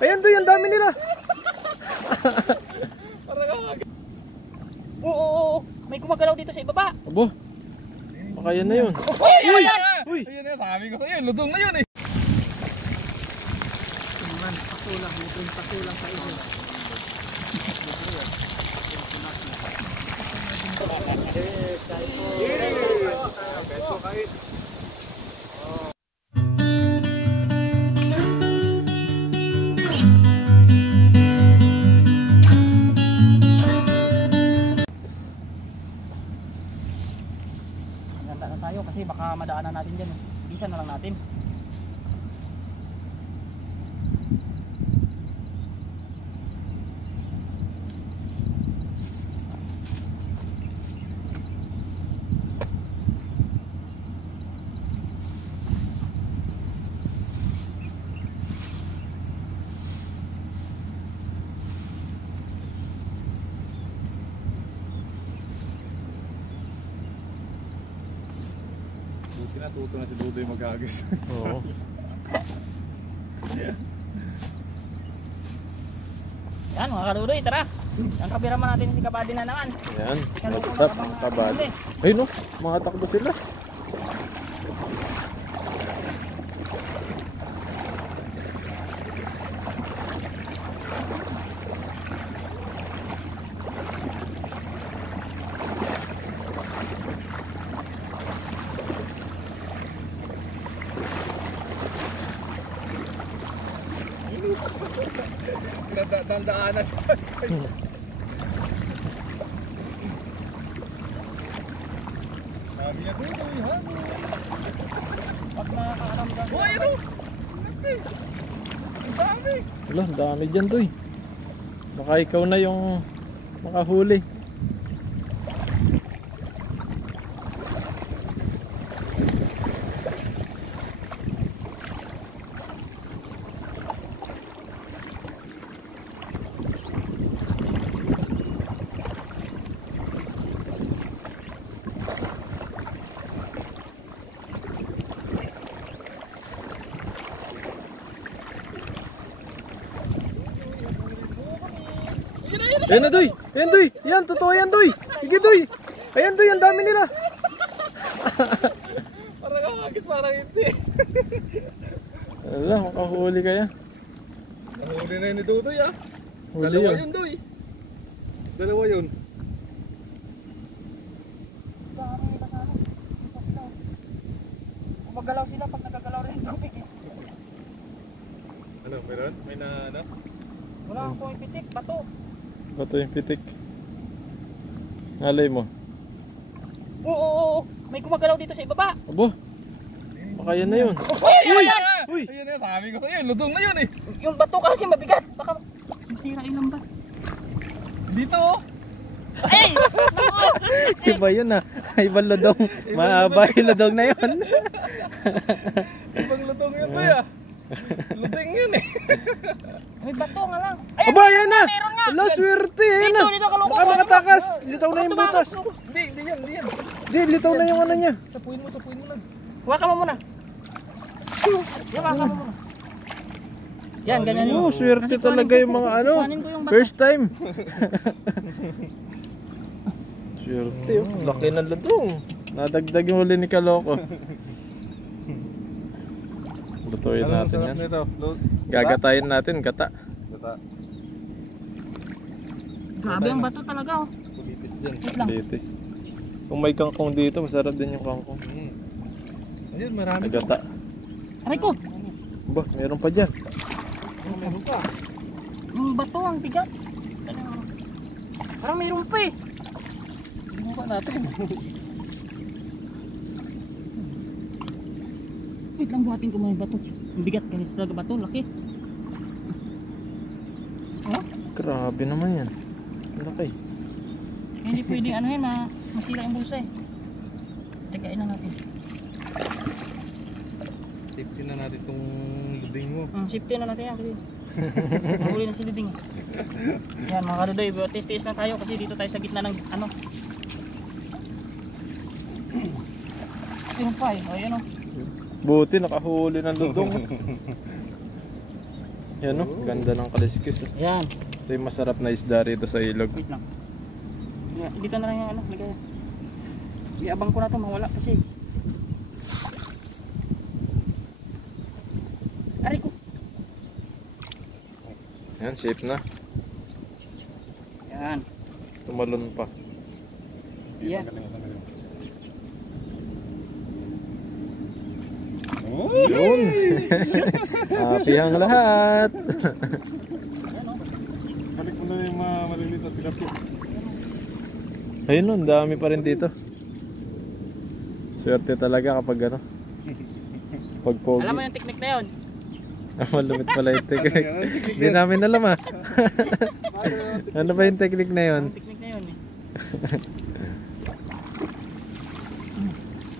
Ayan doy, ang dami nila. Oo. May gumagalaw dito sa ibaba. Abo. Baka yan na yun. Uy! Uy! Ayun na, sabi ko sa'yo, ludong na yun eh. Man, pasulang. Mukhang pasulang sa iyo. Handa na tayo kasi baka madaanan natin dyan. Bisa na lang natin. Buti natuto na si Dudoy mag-agis. Oo. Yan mga kadudoy, tara. Ang kabiraman natin si Kabady na naman. Ayan. What's up, Kabady? Ay no, mga takbo sila. Dandaanan. Sabi niya, Dudoy, ha? Pag nakakaalam ka. Uy, ano? Ang dami. Wala, ang dami dyan doy. Baka ikaw na yung makahuli. Ayan na doy! Ayan doy! Yan, totoo yan doy! Sige doy! Ayan doy, ang dami nila! Parang kakagis, parang hindi. Wala, makahuli kaya. Nahuli na yun ni Dudoy, ah. Huli Dalawa yun. yun, Doy. Dalawa yun. Gumagalaw sila pag nagagalaw rin yung tubig. Ano, meron? May na, ano? Wala akong ipitik, bato. Bato yung pitik. Nalay mo. Oo. May gumagalaw dito sa ibaba. Abo. Baka yan na yun. Uy! Uy! Ayun na, sabi ko sa'yo, ludong na yun eh. Yung bato kasi mabigat. Baka masirain lang ba? Dito, oh. Ay! Iba yun ah. Ibang lodong. Maaba yung lodong na yun. Ibang ludong yun, Doy, ah. Luding yun eh. May bato nga lang. Aba, yan na! Meron nga. Wala, swerte! Yan na! Dito, kalungkot. Baka makatakas! Litaw na yung butas. Hindi, hindi yan, hindi yan. Di, litaw na yung ano niya. Sapuin mo na. Huwakan mo muna. Yan, huwakan mo muna. Yan, ganyan yun. Oh, swerte talaga yung mga ano. Kuhanin ko yung bato. First time. Swerte oh. Laki ng lodong. Nadagdag yung huli ni Kaloko. Lutuin Ano natin sarap yan. nito? Gagatayin natin, gata. Gata. Grabe ang bato talaga oh. Kulitis dyan. Wait lang. Litis. Kung may kangkong dito, masarap din yung kangkong. Ayun, marami. Gata. Aray ko. Ba, meron pa dyan. Meron pa. Yung bato ang bigat. Parang mayroon pa eh. Tingnan natin. Wait lang, buhatin ko muna yung bato. Ang bigat kasi talaga bato, laki. Oh? Grabe naman yan. Laki. Hindi pwedeng ano yan, masira yung bulsa eh. Tsagain na natin. Safety na natin itong luding mo. Safety na natin yan kasi nahuli na si Liding. Yan mga kadudoy, test-test na tayo kasi dito tayo sa gitna ng ano. Yung pa eh, ayan o. Buti nakahuli ng lodong. Yan o, ganda ng kaliskis. Ayan. Ito yung masarap na isda rito sa ilog. Wait lang. Dito na lang yung ano, lagay. Iabang ko na to, mawala kasi. Aray ko. Yan, safe na. Yan. Tumalon pa. Yan. Yun! Happy ang lahat! Balik mo na yung mga maliliit at tilapia. Ayun nun, dami pa rin dito. Swerte talaga kapag ano. Pag pogi. Alam mo yung technique na yun? Malumit pala yung technique. Hindi namin alam ah. Ano ba yung technique na yun? Yung technique na yun eh.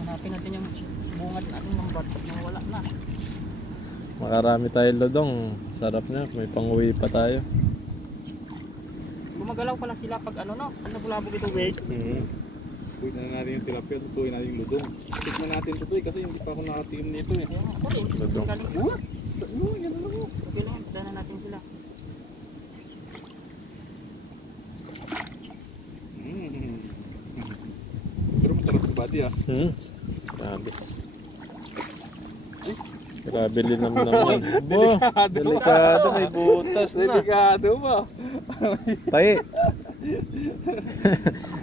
Hanapin natin yung bungad natin ng bat na wala na. Makarami tayo lodong. Sarap na, may pang-uwi pa tayo. Gumagalaw pala sila pag ano no, ang nabulabog ito wait. Tutuin na natin yung tilapia, tutuin natin yung ludong. Tikman natin tutuin kasi hindi pa ako nakatingin nito eh. Ayan, ako rin. Lodong. Galing ko. Yan na lang. Okay lang, dana natin sila. Pero masarap yung body ah. Grabe. Grabe din naman. Bo, delikado, may butas na. Delikado ba? Tayo.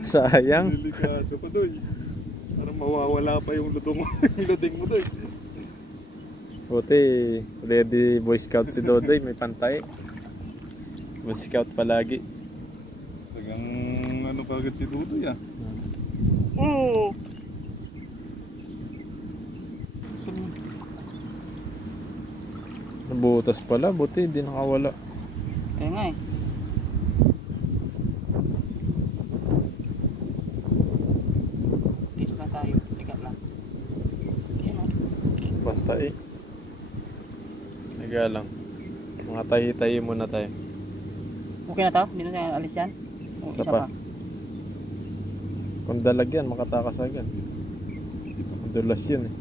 Sayang. Delikado pa doy. Parang mawawala pa yung ludong yung luding mo doy. Buti, ready Boy Scout si Dodoy, may pantay. Boy Scout palagi. Tagang ano kagad si Dudoy ah. Oo. Nabutas pala, buti hindi nakawala. Kaya nga eh. Kiss na tayo. Ligat lang. Ayan o. Pantay. Naga lang. Mga tahi-tahi muna tayo. Okay na to? Hindi na tayo alis yan? O, Isa pa. Kung dalag yan, makatakas agad. Dulas yun eh.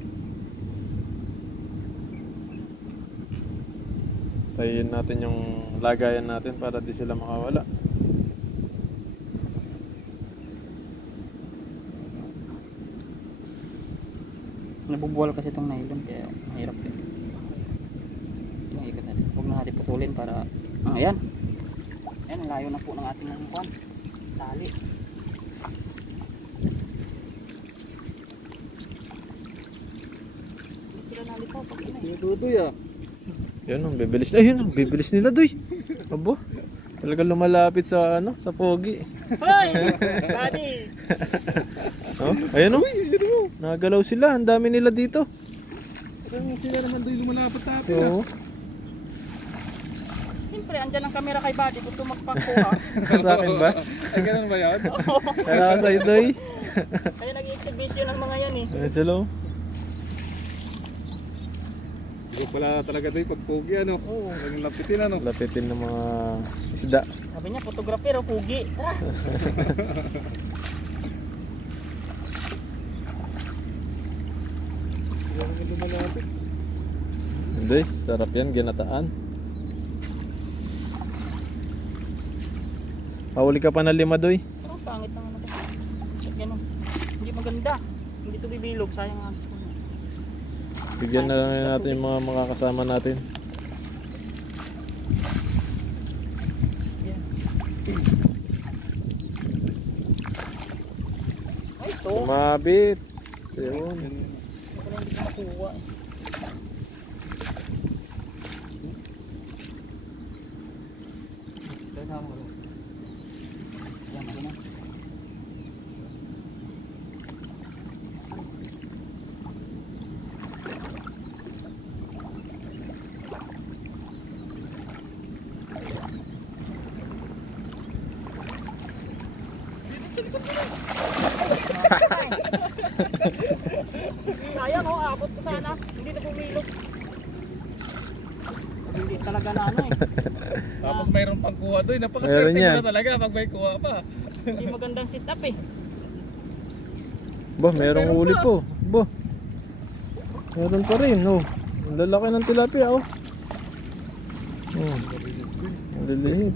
Tayin natin yung lagayan natin para di sila makawala. Nabubuwal kasi itong nylon kaya mahirap din. Yung ikot natin. Huwag na natin putulin para... ayan. Ayan, layo na po ng ating nangkuhan. Tali. Hindi sila nalitaw pag ina eh. Si Dudoy ah. Yun ang bibilis. Ayun ang bibilis nila doy. Abo. Talaga lumalapit sa ano, sa pogi. Hoy! Buddy! Oh, ayun oh. Nagalaw sila, ang dami nila dito. Parang sila naman doy lumalapat sa atin ah. Oo. Siyempre, andyan ang camera kay Buddy. Gusto magpakuha. Sa akin ba? Ay ganun ba yan? Kaya sa doy. Kaya nag-exhibition ng mga yan eh. Ayun sila oh. Hindi ko pala talaga doy pag pogi ano. Oo. Naging lapitin ano. Lapitin ng mga isda. Sabi niya, photographer o pugi. Tara! Yung lumalapit. Hindi, sarap yan, ginataan. Pahuli ka pa na 5 doy. Pero pangit naman ito. Ganun. Hindi maganda. Hindi ito bibilog. Sayang nga. Bigyan na lang natin yung mga makakasama natin. Yan. Ay, ito. Kumabit. Ayun. Wala hindi ko makuha eh. Kaya sama ko. Yan, ako na. Sayang oh, abot ko sana. Hindi na bumilog. Hindi talaga na ano eh. Tapos mayroon pang kuha doy. Meron Napakaswerte yan. mo na talaga pag may kuha pa. Hindi magandang sit up eh. Bo, merong huli po. Bo. Meron pa rin, oh. Ang lalaki ng tilapia, oh. Maliliit.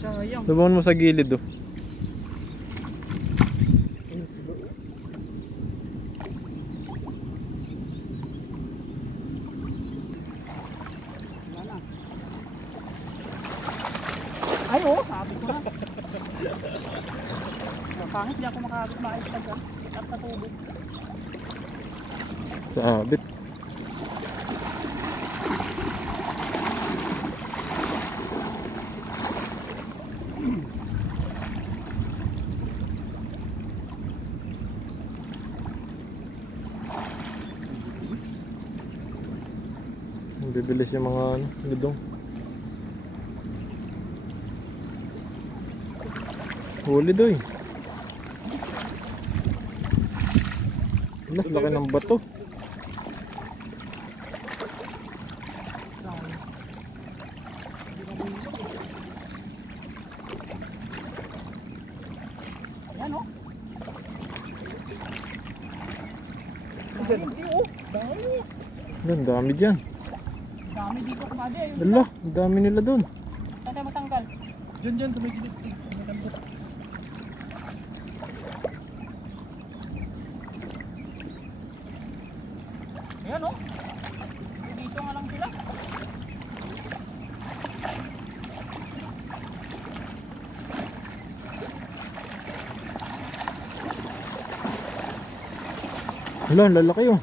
Sayang. Subukan mo sa gilid oh. Wala na. Ay oh, sabi ko na. Pangit, di ako makakabit maayos ka dyan. At natubig. Sabit. Bibilis yung mga ano, ludong. Huli doy. Wala, laki ng bato. Yan oh. Ang dami dyan. Dami dito kumade. Wala, ang dami nila doon. Saan tayo matanggal? Diyan, sa may gilid. May lambot. Ayan oh. Dito nga lang sila. Wala, ang lalaki oh.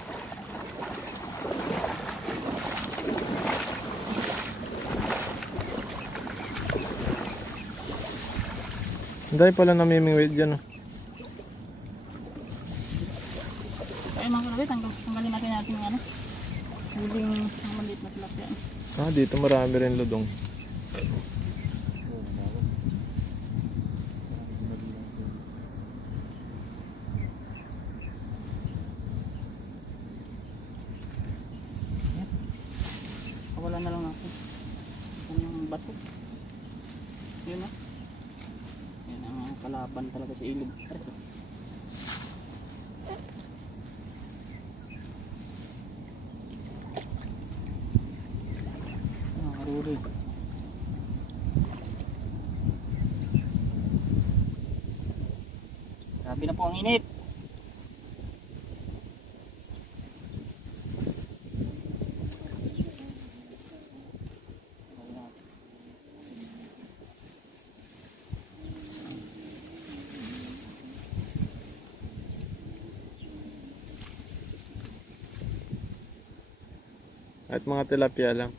Ang dami pala namimingwit dyan oh. Ay mga kalawit, tanggalin natin yung ano. Huling ang maliit na tilapia. Ah, dito marami rin ludong. Wala na lang natin. Yan yung bato. Yun na. Yan ang kalaban talaga sa ilog. Maruri. Grabe na po ang init. At mga tilapia lang.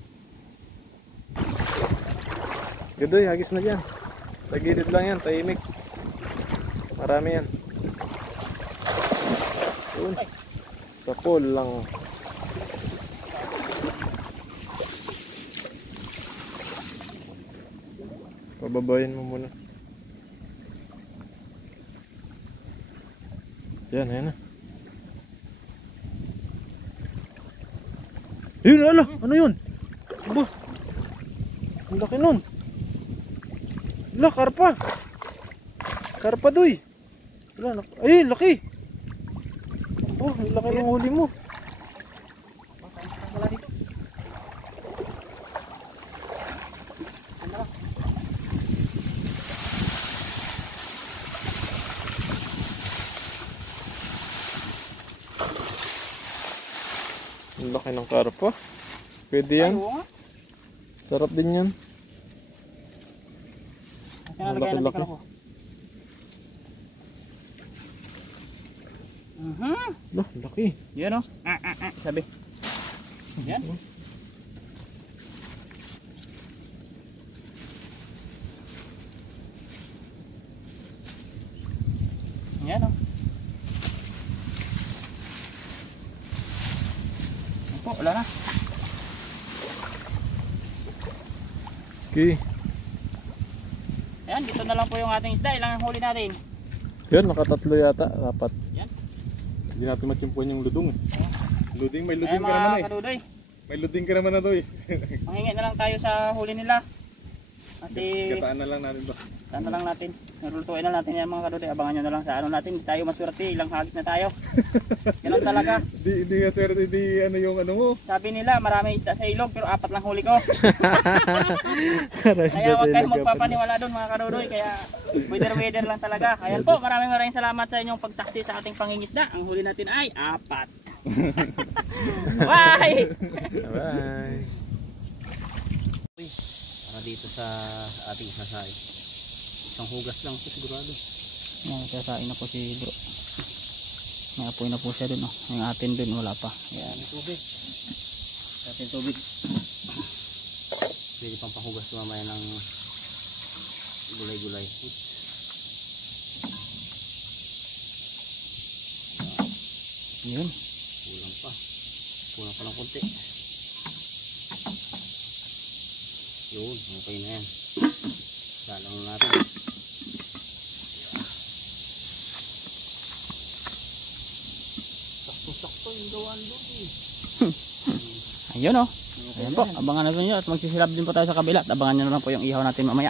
Gadoy, hagis na dyan. Sa gilid lang yan, tahimik. Marami yan. Yun. Sa pool lang. Pababayin mo muna. Yan, ayan na. Yun, ala! Ano yun? Aba! Ang laki nun! Ala, karpa! Karpa doy! Ala, ay, laki! Oh, ang laki ng huli mo! Wala dito. Ang laki ng karpa. Pwede yan. Ay, oo nga. Sarap din yan. Laki. Laki. Lah, laki. Yan o. Sabi. Yan. Yan o. Opo, wala na. Okay. Ayan, dito na lang po yung ating isda. Ilang ang huli natin? Yan, nakatatlo yata. Dapat. Yan. Hindi natin matsimpuan yung ludong. Luding, may Ayan luding ka naman mga eh. kadudoy. May luding ka naman na doy. Manghingi na lang tayo sa huli nila. Kasi Gataan na lang natin to. Sana lang natin. Nalulutuin na natin yan mga kadudoy. Abangan nyo na lang sa ano natin. Hindi tayo maswerte. Ilang hagis na tayo. Ganun talaga. Hindi nga sir, hindi ano yung ano mo. Sabi nila marami isda sa ilog pero 4 lang huli ko. Kaya huwag kayong magpapaniwala doon mga kadudoy. Kaya weather lang talaga. Ayan po, maraming salamat sa inyong pagsaksi sa ating pangingisda. Ang huli natin ay 4. Bye! Bye. Para dito sa ating sasay. Isang hugas lang po sigurado. Yan, sasain na po si bro. May apoy na po siya dun. Oh. Yung atin dun wala pa. Yan. Tubig. Atin tubig. Pwede pang pahugas mamaya ng gulay-gulay. Yun. Kulang pa. Kulang pa ng konti. Yun. Okay na yan. Salang natin. Sakto-sakto yung gawaan doon eh. Ayun o. Ayan po. Abangan natin nyo at magsisilab din po tayo sa kabila. At abangan nyo na lang po yung ihaw natin mamaya.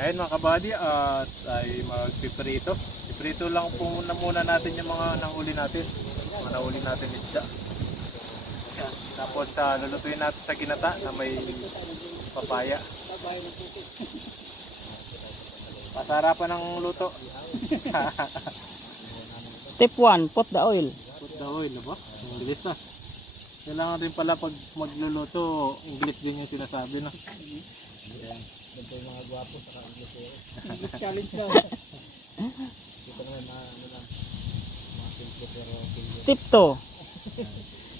Ayun mga kabady, at ay magpiprito. Piprito lang po muna natin yung mga nahuli natin. Mga nahuli natin isda. Tapos lulutuin natin sa ginata na may papaya. Pasarapan ng luto. Step 1, put the oil. Put the oil, ba? English na. Kailangan rin pala pag magluluto, English din yung sinasabi, no? Ayan. Ito yung mga gwapo sa English challenge daw. Ito naman mga simple pero Step 2.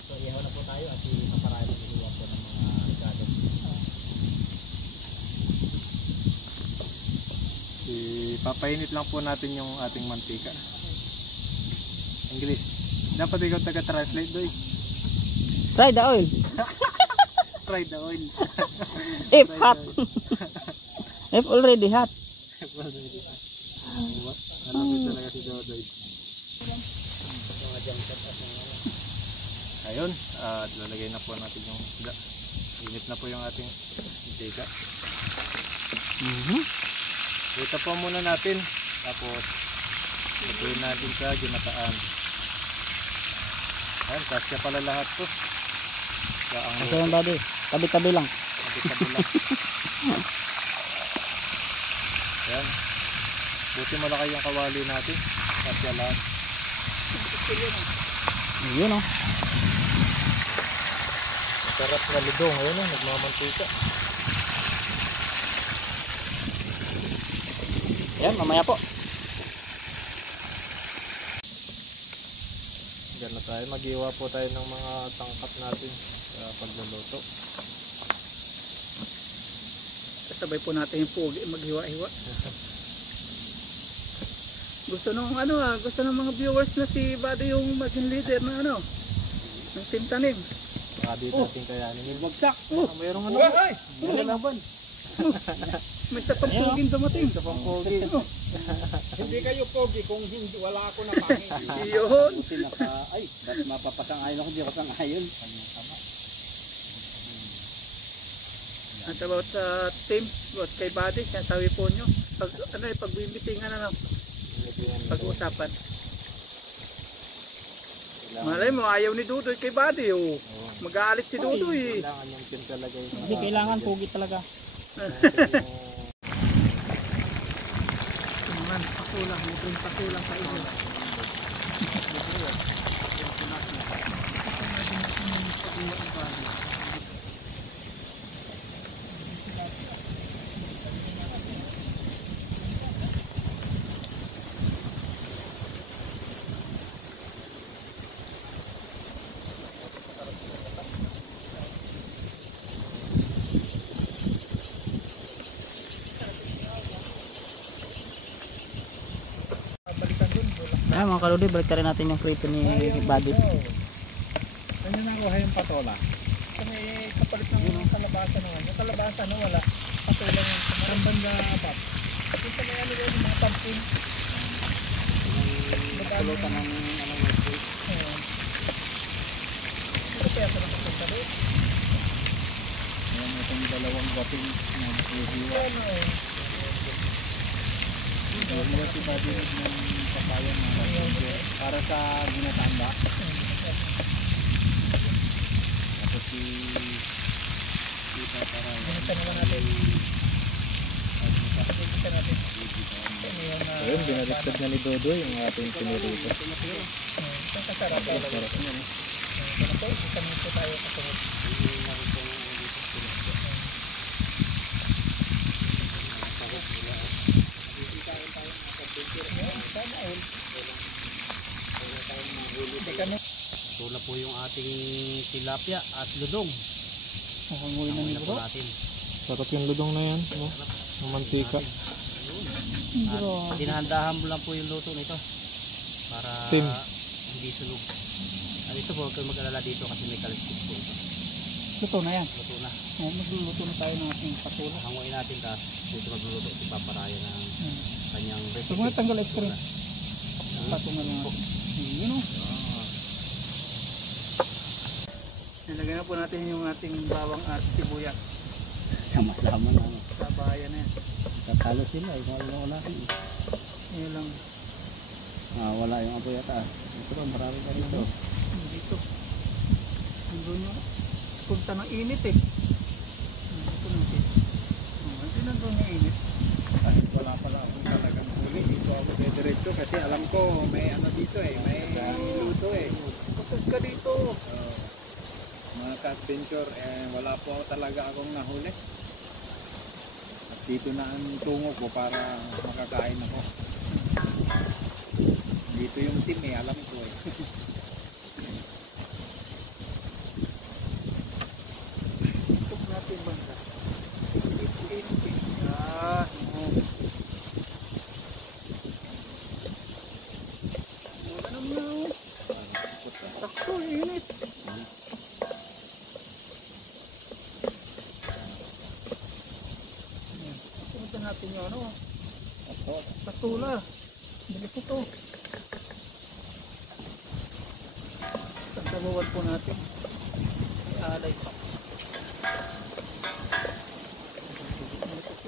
so ihaw na po tayo at ipaparaya na niliwa po ng mga regalo. Ipapainit lang po natin yung ating mantika. English. Dapat ikaw taga-translate doy. Try the oil. Try the oil. If hot. If already hot. Alam mo talaga si Dodoy. Ayun, at lalagay na po natin yung isda. Init na po yung ating mantika. Ito po muna natin. Tapos lutuin natin sa ginataan. Ayan, kasya pala lahat po. Kasi yung body, tabi-tabi lang. Tabi-tabi lang. Ayan. Buti malaki yung kawali natin. Kasya lahat. Yun o. Sarap na lidong. Ayan o, nagmamantika. Ayan, mamaya po. Diyan na tayo. Mag-iwa po tayo ng mga tangkap natin sa pagluluto. Kasabay po natin yung pugi, maghiwa-hiwa. Gusto ng mga viewers na si Buddy yung maging leader na ng Team Tanim. Baka dito natin kayanin yung Bagsak! mayroong ano? May laban. May tapang puging dumating. Tapang pogi. Hindi kayo pogi kung hindi wala ako na pangit. Yun. Ay, mapapasang-ayon ako, di ako sang-ayon. At about sa team, about kay Buddy, sabi po nyo, pagbibitingan pag-uusapan. Malay mo, ayaw ni Dudoy kay Buddy, mag-aalit si Dudoy. Kailangan yung pin talaga yung Hindi, kailangan pugi talaga. Naman, pakulang, mukhang pakulang sa iyo. Ayan mga kaludi, balik rin natin yung krito ni Buddy. Ano na kuha yung patola? Kami kapalit ng kalabasa naman. Yung kalabasa wala. Patola yung samban na abap. Ito sa may yung mga pumpkin. Pulutan ng Ito kaya sa nakapagta doon. Meron itong dalawang gaping na nakuhiwa. Meron si Buddy ng papayan mga ranger para sa ginatanda. Tapos si para ginata naman natin. Ginata natin. Ayun, binaliktad na ni Dodo yung ating pinirito. Kasarap talaga. Ito, isang ito tayo kasunod. Tula po yung ating tilapia at ludong. Makanguy na ni bro. Sarap yung ludong na yan. Oh, ang mantika. At dinahandahan mo lang po yung luto nito para Tim. hindi sunog. At ito po, huwag kayong mag-alala dito kasi may kaliskis po ito. Luto na yan. Luto na. Magluluto na tayo ng ating patula. Hanguin natin tapos dito magluluto si Papa Ryan ng kanyang recipe. Huwag mo na tanggal ice cream. Patong na lang ako. Yun o. Nilagay na po natin yung ating bawang at sibuyas. Sama-sama na. Sa bahayan na yan. Tatalo sila. Wala natin. Yun lang. Wala yung apoy yata. Ito ba, marami pa rin ito. Dito. Nandun yung punta ng init eh. Dito natin. Hindi nandun yung init. Kahit wala pala akong talagang huli, dito ako diretso kasi alam ko may ano dito eh, may luto eh. Kapag ka dito. Mga ka-adventure, wala po ako talaga akong nahuli. At dito na ang tungo ko para makakain ako. Dito yung team eh, alam ko eh. Tuk natin banda. Init. Muna naman. Sakto, init. Punta natin yung ano. Patula. Bilis ito. Tagdabawan po natin. May alay pa.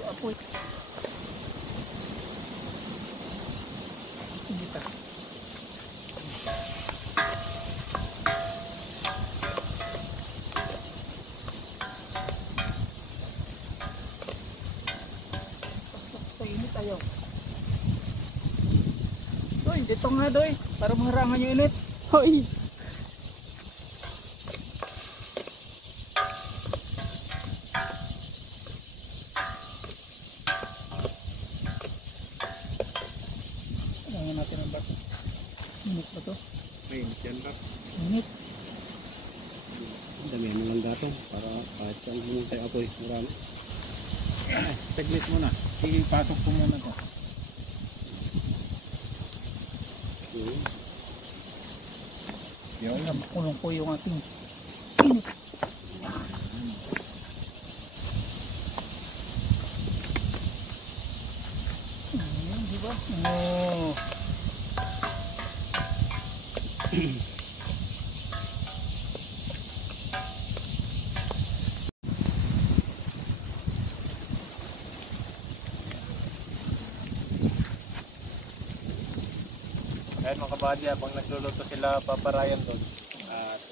Apoy. Hindi pa. Init tayo. Doy, dito nga doy. Para maharangan yung init. Hoy! Alangan natin ang bato. Init ba to? May yan ba? Init. Dami mo lang gatong para kahit saan bumutay apoy. Marami. Saglit muna. Sige, pasok ko muna to. Ayan, kulong po yung ating ayan, diba? Oh. Ayan mga kabady, habang nagluluto sila Papa Ryan doon. At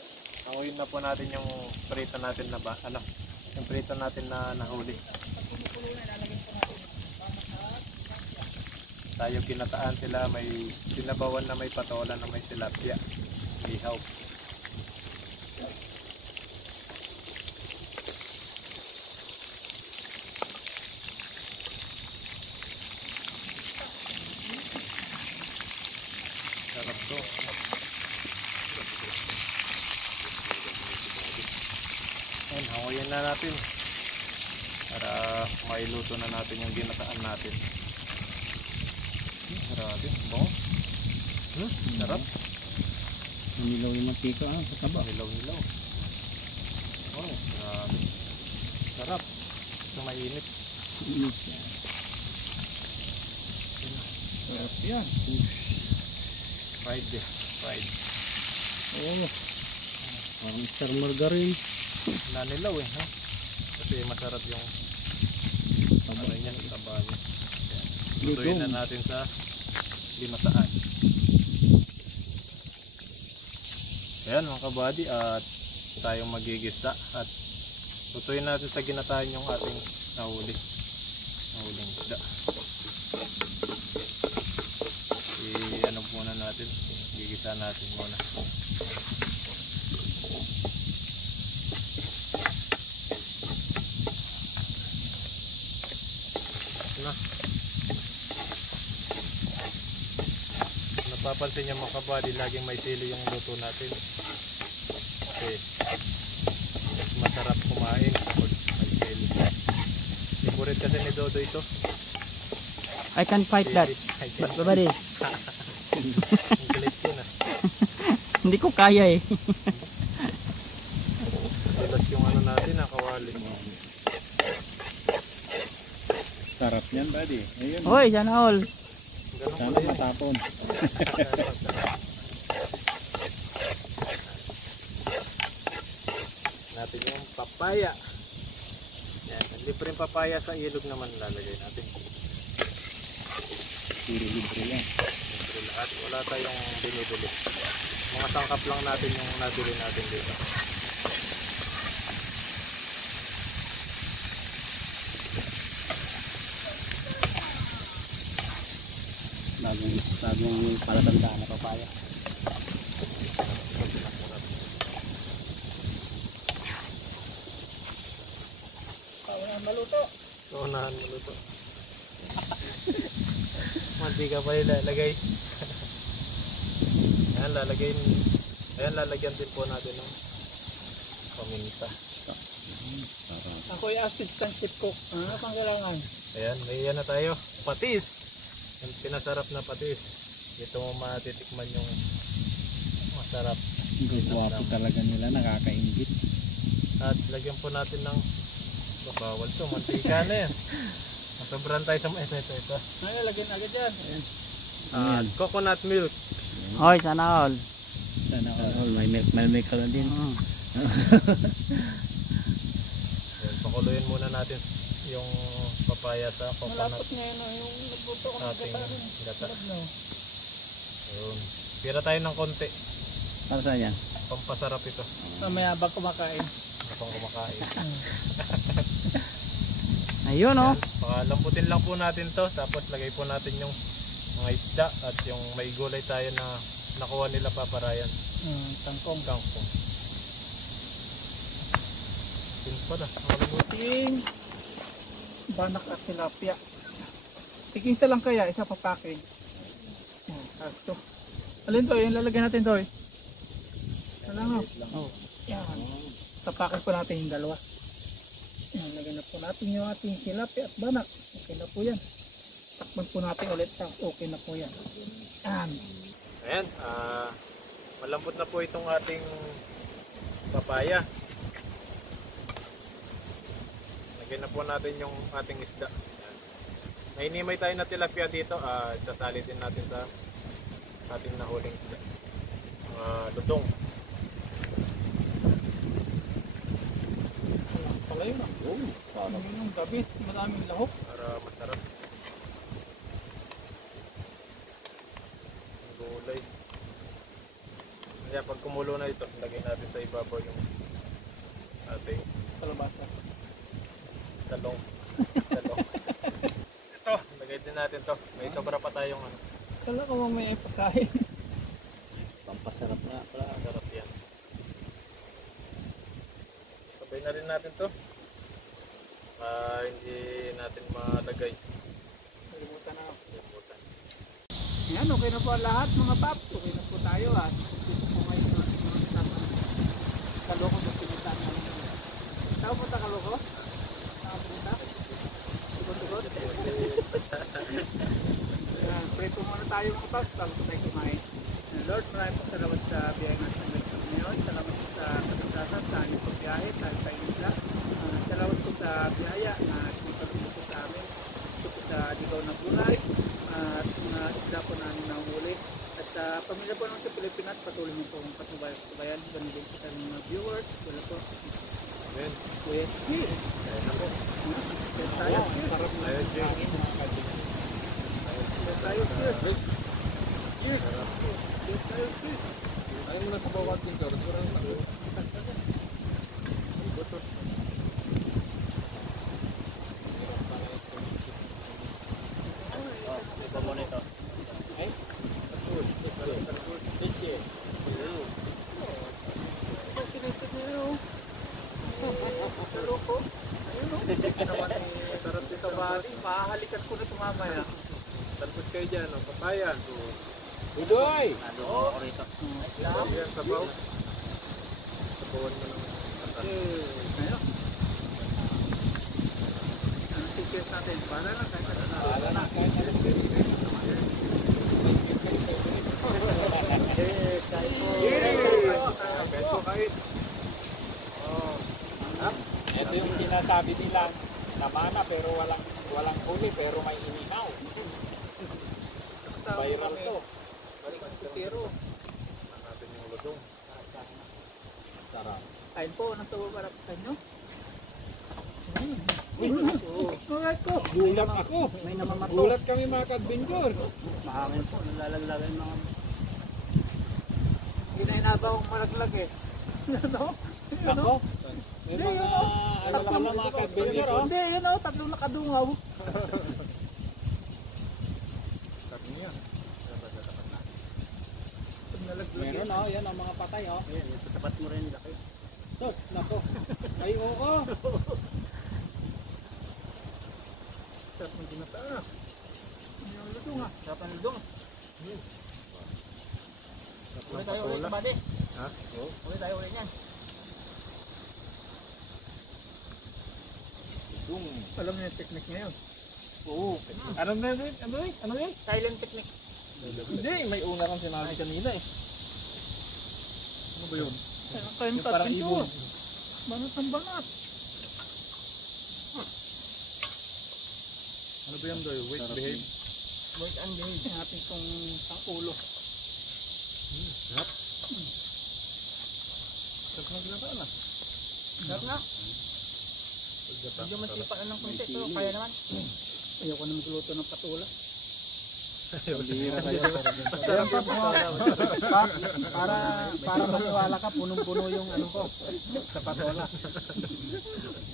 nanguyin na po natin yung prito natin na yung prito natin na nahuli. Tayo kinataan sila, may sinabawan na may patola na may tilapia. Ihaw. Sarap to. Ayan, hanguyin na natin para mailuto na natin yung ginataan natin. Grabe, bango. Sarap. Namilaw yung mantika sa taba. Hilaw-hilaw. Wow, grabe. Sarap. Ito mainit. Sarap yan. Fried eh. Fried. Oh, parang Sir Margarine. Nanilaw eh, ha? Kasi masarap yung taba niya, taba niya. Lutuin na natin sa ginataan. Ayan mga kabady, at tayong magigisa at lutuin natin sa ginataan yung ating nahuling isda. Ano muna natin, gigisa natin muna. Na. Napapansin niyo mga kabady, laging may sili yung luto natin. Kasi masarap kumain kapag may sili. Favorite kasi ni Dodo ito. I can fight that. Babadi. Ang galit yun ah. Hindi ko kaya eh. Tilas yung ano natin, kawali. Sarap yan, buddy. Ayun. Hoy, sana all. Ganun Sana pala yun. matapon. Natin yung papaya. Yan, libreng papaya sa ilog naman lalagay natin. Libre yan. Libre lahat, wala tayong binibili. Mga sangkap lang natin yung nabili natin dito. Bagong palatandaan na papaya. Unahan maluto. Mantika pa ilalagay. Ayan, lalagyan din po natin ng paminta. Ako yung assistant chef cook. Ano pang kailangan? Ayan, may yan na tayo. Patis. Yung pinasarap na patis. Dito mo matitikman yung masarap. Gwapo talaga nila, nakakaingit. At lagyan po natin ng bawal to, mantika na yan. Sobrang tayo sa ito. Ano, lagyan agad yan. At coconut milk. Hoy, sana all. Sana all. May milk ka lang din. Ayan, pakuluin muna natin yung papaya sa coconut. Malapot ngayon yung nagluto ko ng Ating gata. no? Ayun. Pira tayo ng konti. Para saan yan? Pampasarap ito. Mamaya bang kumakain. Kapag kumakain. Ayun oh. Pakalambutin lang po natin to. Tapos lagay po natin yung mga isda at yung may gulay tayo na nakuha nila paparayan. Tangkong. Kangkong. Tin pa na. Ting banak at tilapia. Tig-isa lang kaya, isa pa package. Tapos to. Alin to, yung lalagyan natin to eh. Ano? Oh. Yan. Tapakin po natin yung dalawa. Yan, lagyan na po natin yung ating tilapia at banak. Okay na po yan. Takpan po natin ulit. Okay na po yan. Yan. Ayan. Malambot na po itong ating papaya. Lagyan na po natin yung ating isda. Ayan. May inimay tayo na tilapia dito. Sasali din natin sa ating nahuling isda. Lutong. Pala yun ah. Parang yung gabis. Maraming lahok. Para masarap. Ang gulay. Kaya pag kumulo na ito, lagay natin sa ibabaw yung ating Kalabasa. talong. Ito, lagay din natin to. May sobra pa tayong ano. Kala ko mamaya ipakain. Pampasarap na pala. Sarap yan. Sabay na rin natin to. Hindi natin malagay. Kalimutan na. Limutan. Yan, okay na po ang lahat mga paps. Okay na po tayo at dito po kayo sa ating mga kasama. Kaloko sa pinitaan namin. Saan punta Kaloko? Nakapunta? Tukod-tukod? Yan, pray po muna tayo mga paps bago po tayo kumain. Lord, maraming po salamat sa biyaya natin ng galit kami ngayon. Salamat po sa katagdasan sa aming pagbiyahe, sa aming isla. Salamat po sa biyaya na sinipagpili po sa amin. Ito po sa ligaw na buhay at mga isla po namin nahuli. At sa pamilya po naman sa Pilipinas, patuloy mo po ang patnubayan. Ganun din po sa mga viewers. Wala po. Ayaw mo na sa bawat tingkor. Sarap dito bali, mahalikan ko na sumamaya. Talpos kayo dyan, o papayan. Udoy! Oo, rito. Yan, sabaw. Sabawan mo naman. Ayun. Anong ticket natin? Para lang, kahit ano na. Wala na, kahit alas din. Beso kahit. Ito yung sinasabi nila, namana pero walang huli pero may ininaw. Viral to. Balikan ko zero. Natin yung lutong. Sarap. Kain po, nang tawabarap sa inyo. Gulat ako. May namamato. Gulat kami mga ka-adventure. Mahangin po, nalalaglagan mga... Hindi na inabawang malaglag eh. Ano? Ako? May mga ano lang na mga ka-adventure, oh. Hindi, yun o, tatlong nakadungaw. Sabi niya. Meron o, yan ang mga patay o. Ayan, tapat mo rin laki. Tos, nako. Ay, oo. Sarap ng ginata. Yung ludong ha. Sarap ng ludong. Uli tayo ulit na bali. Ha? Oo. Uli tayo ulit yan. Alam niyo yung technique ngayon? Oo. Ano na yun? Ano yun? Ano yun? Silent technique. Hindi, may una kang sinabi kanina eh. Ano ba yun? Kain Yung parang ito. ibon. Banat ng banat. Ano ba yan doy? Wait, behave. Wait and behave. Natin itong ulo. Sarap. Sarap na ginataan ah. Sarap nga. Medyo masipa na ng konti pero kaya naman. Ayoko na magluto ng patula. Bihira kayo. Sarap pa po. Para maniwala ka, punong-puno yung ano ko sa patola.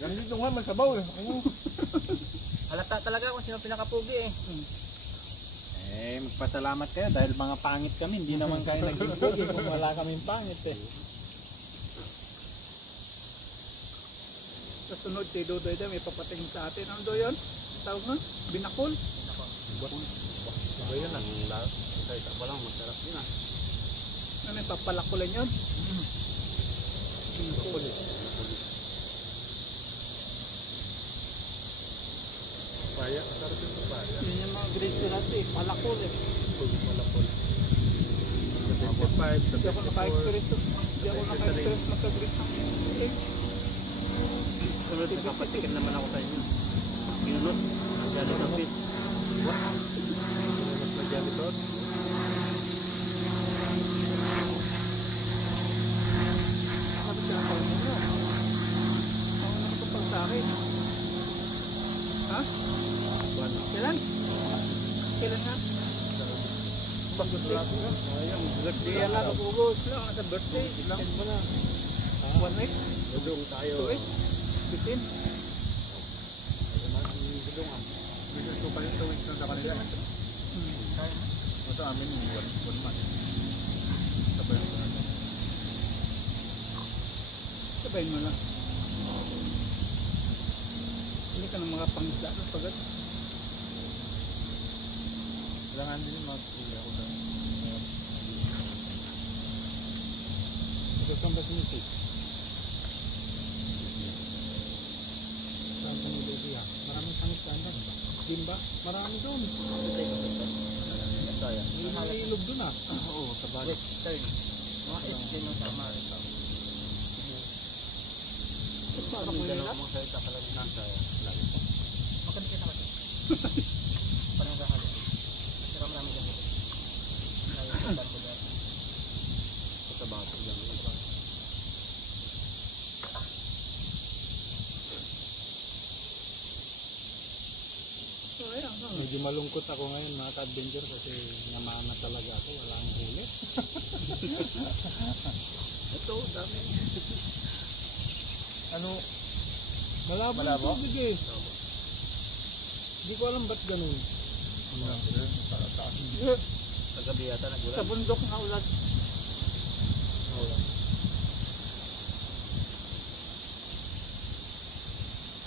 Ganito nga, may sabaw eh. Halata talaga kung sino pinakapugi eh. Magpasalamat kayo dahil mga pangit kami. Hindi naman kayo naging pugi kung wala kaming pangit eh. Sa sunod, si Dodoy daw may papatingin sa atin. Ano daw yun? Tawag nga? Binakol? Ba yun ah? Isa pa lang, masarap yun ah. Ano yung papalakulan yun? Binakol. Papaya, masarap yung papaya. Yun yung mga grade ko natin eh. Palakol eh. Malapol. Sa 55, sa Hindi ako 54. naka-experience. Hindi ako naka-experience magka-grade ng okay. Sunod na kapatikin naman ako sa inyo. Kinunod, galing ng pit. Janitor. Sabi ka ako nyo. Ako na kapag sa akin. Ha? Kailan? Kailan na? Birthday. Ayun, birthday Kaya yan na lang. kapugod lang. Sa birthday. Lang mo na. 1 week? Budong tayo. 2 weeks? 15? Gusto ko pa yung 2 weeks na sa kanila. Sa amin, 1 month. Sabay ang mga. Sabayin mo lang. Hindi ka ng mga pangisla. Pagod. Kailangan din yung mag-uli ako doon. Ito saan ba sinisip? Saan ba nilo siya? Maraming pangit ka doon. Din ba? Marami doon. May ilog doon ah. Oo, sa bagay. Mga 8 din ang tama. Para mo yun lang? Magsalita ka lang ng saya. Makan kita kasi. Parang kahali. Masira marami dyan. Sa bato dyan. Medyo malungkot ako ngayon mga ka-adventure kasi namana talaga ako, wala ang huli. Ito, dami. Ano? Malabo yung tubig eh. Hindi ko alam ba't ganun. Kagabi yata nagulan. Sa bundok na ulan.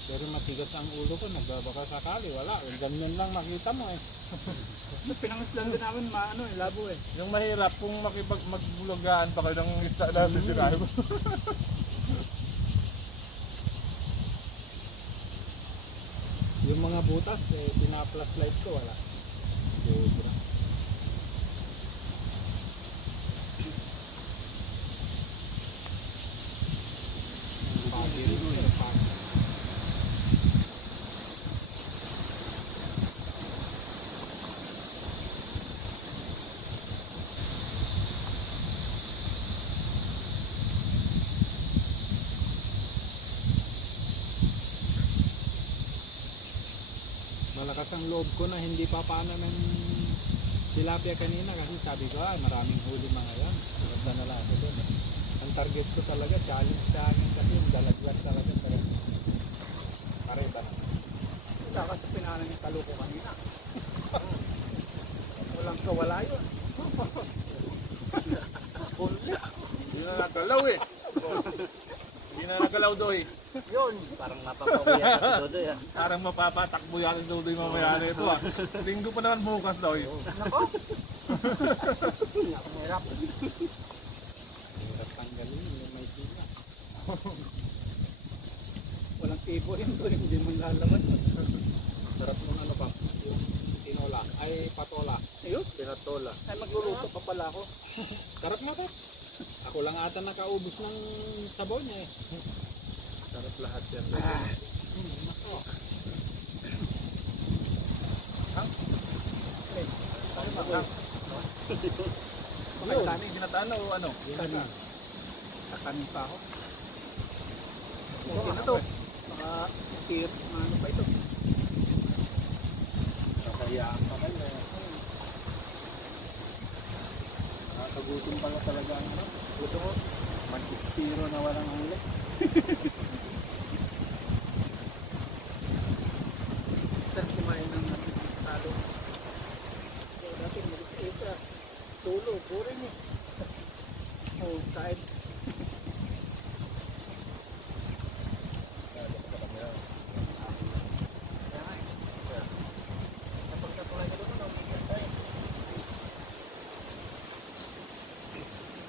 Pero matigas ang ulo ko, nagbabaka sakali, wala. Ganyan lang makita mo eh. Pinangislan din namin labo eh. Yung mahirap kung magbulagaan pa kayo ng isda natin sinabi mo. Yung mga butas, pina-flashlight ko, wala. Sobra. Malakas ang loob ko na hindi papana ng tilapia kanina kasi sabi ko maraming huli mga yan. Basta na lang ako doon. Ang target ko talaga, challenge sa akin kasi yung dalaglag talaga. Pare ba na? Wala kasi pinanan yung talo ko kanina. Walang kawala yun. Hindi na nagalaw eh. Hindi na nagalaw doy. Yun, parang napapawiya kasi Dodoy ah. Parang mapapatakbo yan ang doy mamaya na ito ah. Linggo pa naman bukas doy. Nako. Hirap. Hirap tanggalin yung may sila. Walang tibo rin doon, hindi mo lalaman. Sarap nung ano pa, yung tinola, ay patola. Ayun, Pinatola. ay magluluto pa pala ako. Sarap na to. Ako lang ata nakaubos ng sabaw niya eh. Sarap lahat yan. Nako. Bakit tani, ginataan o ano? Kanin. Kakanin pa ako. Okay na to. Baka tip, ano pa ito? Nakayaan pa kayo. Nakakagutom pala talaga ang ano. Gusto ko, mag-zero na walang huli. Saan kumain ng talo? So, dati mag-isa. Tulo, boring eh. Oh, kahit.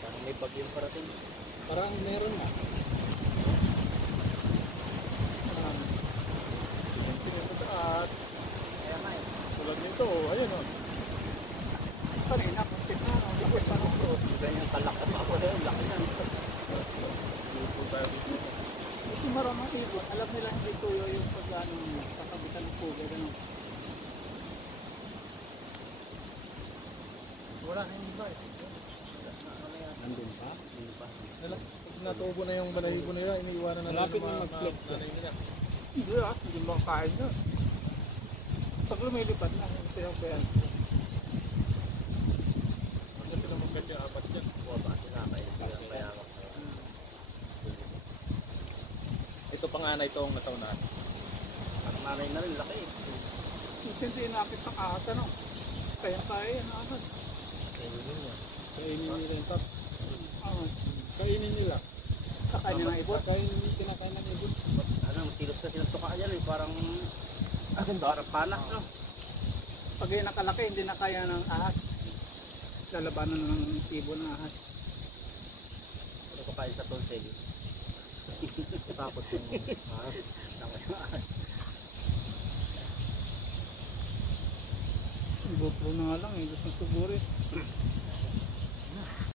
Parang may bagyong parating. Parang meron na. At, kaya na eh. Tulad nito, ayun o. Kanina, kuntit na. Likod pa nung to. Ganyan kalaki pa ako dahil laki na. Luto tayo dito. Kasi maraming ibon. Alam nila hindi tuyo yung pag-ano sa kabitan ng puga. Ganun. Wala na yung iba eh. Nandun pa? Pag natubo na yung balahibo na yun, iniiwanan na Malapit ng na mag-flip. nanay nila. Hindi hindi mo kain na. Pag lumilipad na, pinapayan. Pag ito naman ganyan, apat yan. Ba, sinakain ko yung mayaman. Ito panganay ito ang nataunan. Ang nanay na rin, laki eh. Hindi inakit ng ahas, ano? Kaya yan, ahas. Kainin niya. Kainin nila yung top. Kainin nila. Kakain niya ng ibon. Kinakain ng ibon. Ano, tilos na sinutuka yan eh. Parang panak, no? Pag yung nakalaki, hindi na kaya ng ahas. Lalabanan na ng ibon ng ahas. Ano ko kain sa tonsel? Takot yung GoPro na nga lang eh, gusto sugurin.